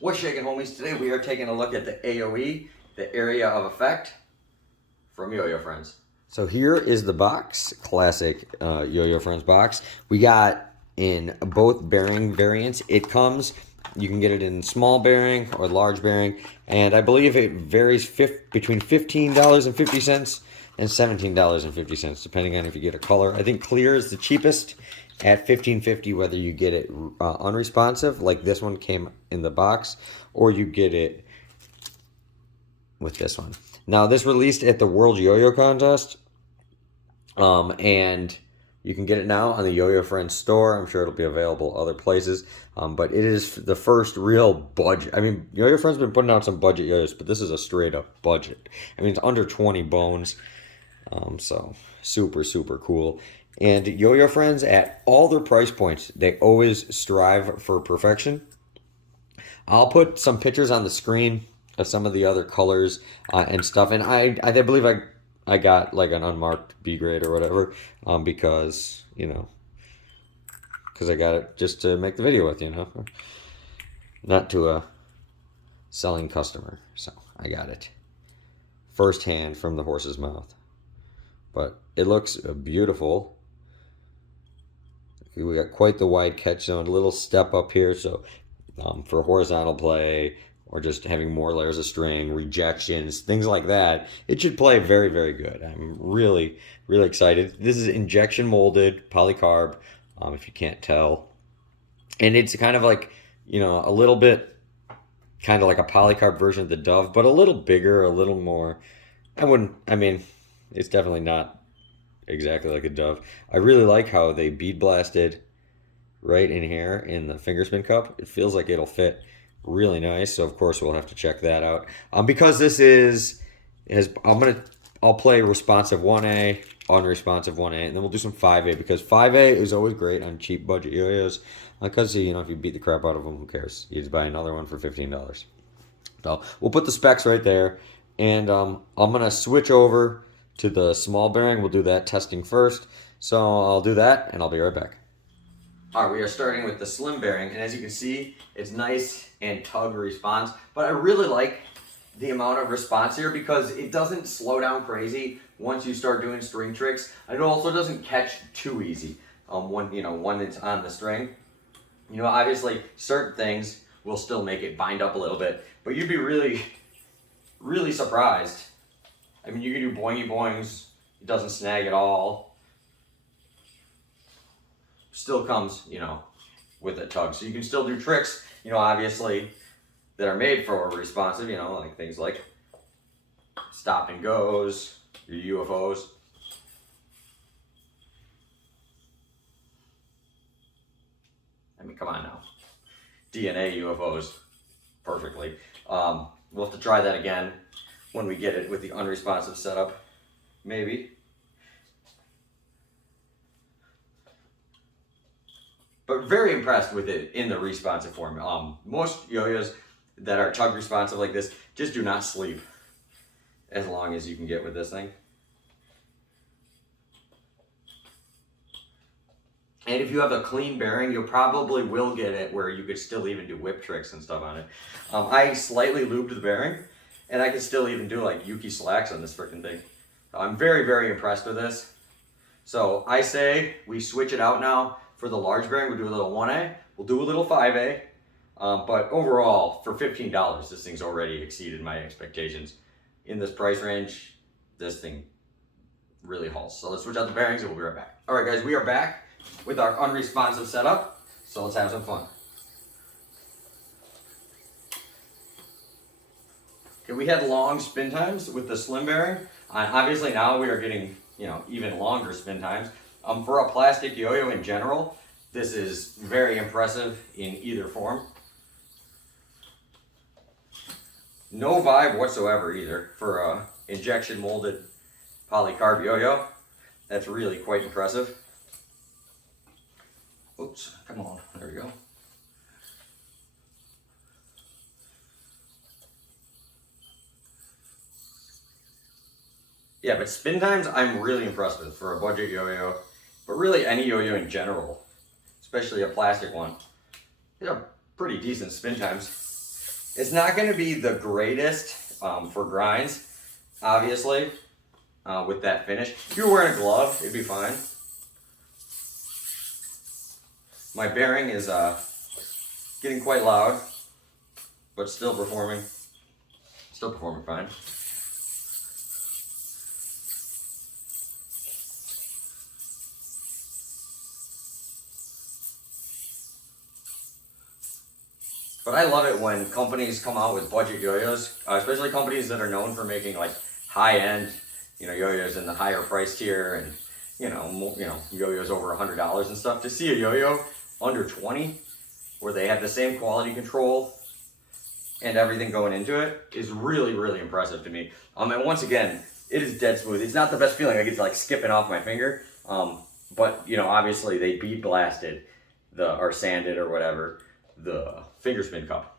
What's shaking, homies? Today we are taking a look at the AoE, the area of effect, from YoYoFriends. So here is the box, classic YoYoFriends box. We got in both bearing variants. It comes, you can get it in small bearing or large bearing, and I believe it varies between $15.50 and $17.50, depending on if you get a color. I think clear is the cheapest at $15.50, whether you get it unresponsive, like this one came in the box, or you get it with this one. Now, this released at the World Yo-Yo Contest, and you can get it now on the YoYoFriends store. I'm sure it'll be available other places, but it is the first real budget. I mean, YoYoFriends been putting out some budget yo-yos, but this is a straight up budget. I mean, it's under 20 bones, so super, super cool. And YoYoFriends, at all their price points, they always strive for perfection. I'll put some pictures on the screen of some of the other colors and stuff. And I believe I got like an unmarked B grade or whatever, because, you know, because I got it just to make the video with, you know, not to a selling customer. So I got it firsthand from the horse's mouth. But it looks beautiful. We got quite the wide catch zone, a little step up here, so for horizontal play or just having more layers of string, rejections, things like that, it should play very, very good. I'm really, really excited. This is injection molded polycarb, if you can't tell. And it's kind of like, you know, a little bit kind of like a polycarb version of the Dove, but a little bigger, a little more. I mean, it's definitely not exactly like a Dove. I really like how they bead blasted right in here in the fingerspin cup. It feels like it'll fit really nice. So of course we'll have to check that out. Because this I'll play responsive 1A, unresponsive 1A, and then we'll do some 5A, because 5A is always great on cheap budget yo-yos. Because, you know, if you beat the crap out of them, who cares? You just buy another one for $15. So we'll put the specs right there, and I'm gonna switch over to the small bearing. We'll do that testing first. So I'll do that and I'll be right back. All right, we are starting with the slim bearing, and as you can see, it's nice and tug response, but I really like the amount of response here because it doesn't slow down crazy once you start doing string tricks. And it also doesn't catch too easy when it's on the string. You know, obviously certain things will still make it bind up a little bit, but you'd be really, really surprised. I mean, you can do boingy boings, it doesn't snag at all. Still comes, you know, with a tug. So you can still do tricks, you know, obviously, that are made for responsive, you know, like things like stop and goes, your UFOs. I mean, come on now. DNA UFOs, perfectly. We'll have to try that again when we get it with the unresponsive setup, maybe. But very impressed with it in the responsive form. Most yo-yos that are tug responsive like this just do not sleep as long as you can get with this thing. And if you have a clean bearing, you probably will get it where you could still even do whip tricks and stuff on it. I slightly lubed the bearing, and I can still even do like Yuki slacks on this freaking thing. I'm very, very impressed with this. So I say we switch it out now. For the large bearing, we'll do a little 1A. We'll do a little 5A. But overall, for $15, this thing's already exceeded my expectations. In this price range, this thing really hauls. So let's switch out the bearings and we'll be right back. All right, guys, we are back with our unresponsive setup. So let's have some fun. Okay, we had long spin times with the slim bearing. Obviously now we are getting, you know, even longer spin times. For a plastic yo-yo in general, this is very impressive in either form. No vibe whatsoever either for a injection molded polycarb yo-yo. That's really quite impressive. Oops, come on, there we go. Yeah, but spin times I'm really impressed with for a budget yo-yo, but really any yo-yo in general, especially a plastic one. They have pretty decent spin times. It's not going to be the greatest for grinds, obviously, with that finish. If you're wearing a glove, it'd be fine. My bearing is getting quite loud, but still performing fine. But I love it when companies come out with budget yo-yos, especially companies that are known for making like high-end, yo-yos in the higher price tier, and yo-yos over $100 and stuff. To see a yo-yo under 20, where they have the same quality control and everything going into it, is really, really impressive to me. And once again, it is dead smooth. It's not the best feeling. I get to like skipping off my finger, but obviously they bead blasted or sanded or whatever the finger spin cup.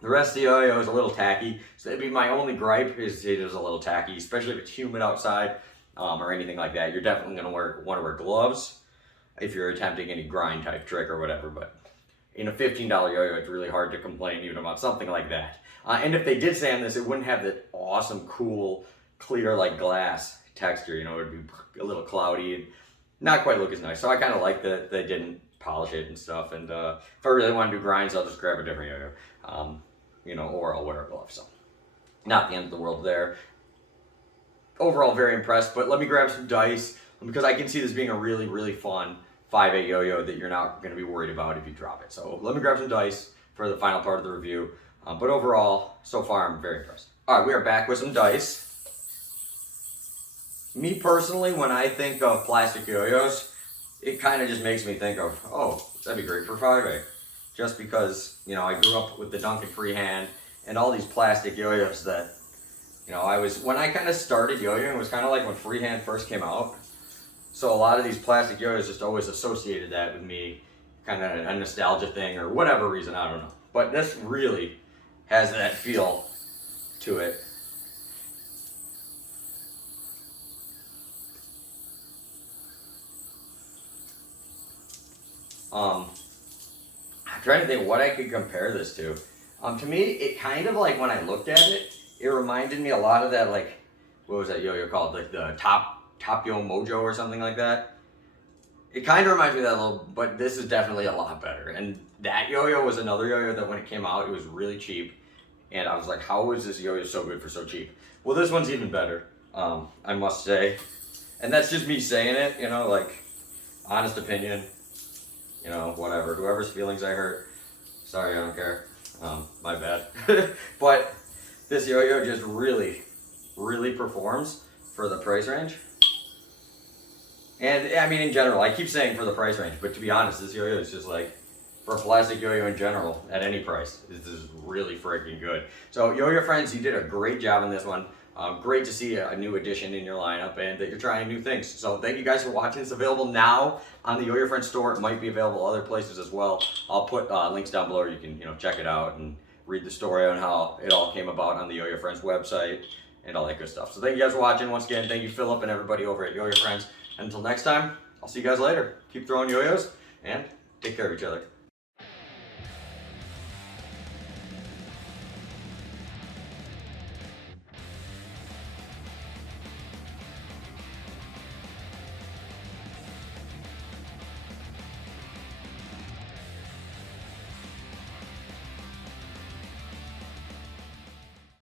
The rest of the yo-yo is a little tacky, so that'd be my only gripe, is it is a little tacky, especially if it's humid outside or anything like that. You're definitely going to want to wear gloves if you're attempting any grind type trick or whatever, but in a $15 yo-yo, it's really hard to complain even about something like that. And if they did sand this, it wouldn't have that awesome, cool, clear like glass texture. It would be a little cloudy and not quite look as nice. So I kind of like that they didn't polish it and stuff. And if I really want to do grinds, I'll just grab a different yo-yo, or I'll wear a glove. So not the end of the world there. Overall, very impressed. But let me grab some dice, because I can see this being a really, really fun 5A yo-yo that you're not going to be worried about if you drop it. So let me grab some dice for the final part of the review. But overall, so far, I'm very impressed. All right, we are back with some dice. Me personally, when I think of plastic yo-yos, it kind of just makes me think of, oh, that'd be great for 5A. Just because, I grew up with the Duncan freehand and all these plastic yo-yos that, when I kind of started yo-yoing, it was kind of like when freehand first came out. So a lot of these plastic yo-yos just always associated that with me, kind of a nostalgia thing or whatever reason, I don't know. But this really has that feel to it. I'm trying to think what I could compare this to. To me, it kind of like, when I looked at it, it reminded me a lot of that, like, what was that yo-yo called? Like the Top Yo Mojo or something like that. It kind of reminds me of that a little, but this is definitely a lot better. And that yo-yo was another yo-yo that when it came out, it was really cheap. And I was like, how is this yo-yo so good for so cheap? Well, this one's even better, I must say. And that's just me saying it, like, honest opinion. Whatever. Whoever's feelings I hurt, sorry, I don't care. My bad. But this yo-yo just really, really performs for the price range. And I mean, in general, I keep saying for the price range, but to be honest, this yo-yo is just like, for a plastic yo-yo in general, at any price, this is really freaking good. So YoYoFriends, you did a great job in this one. Great to see a new addition in your lineup and that you're trying new things. So thank you guys for watching. It's available now on the YoYoFriends store. It might be available other places as well. I'll put links down below. You can check it out and read the story on how it all came about on the YoYoFriends website and all that good stuff. So thank you guys for watching. Once again, thank you Philip and everybody over at YoYoFriends. Until next time, I'll see you guys later. Keep throwing yo-yos and take care of each other.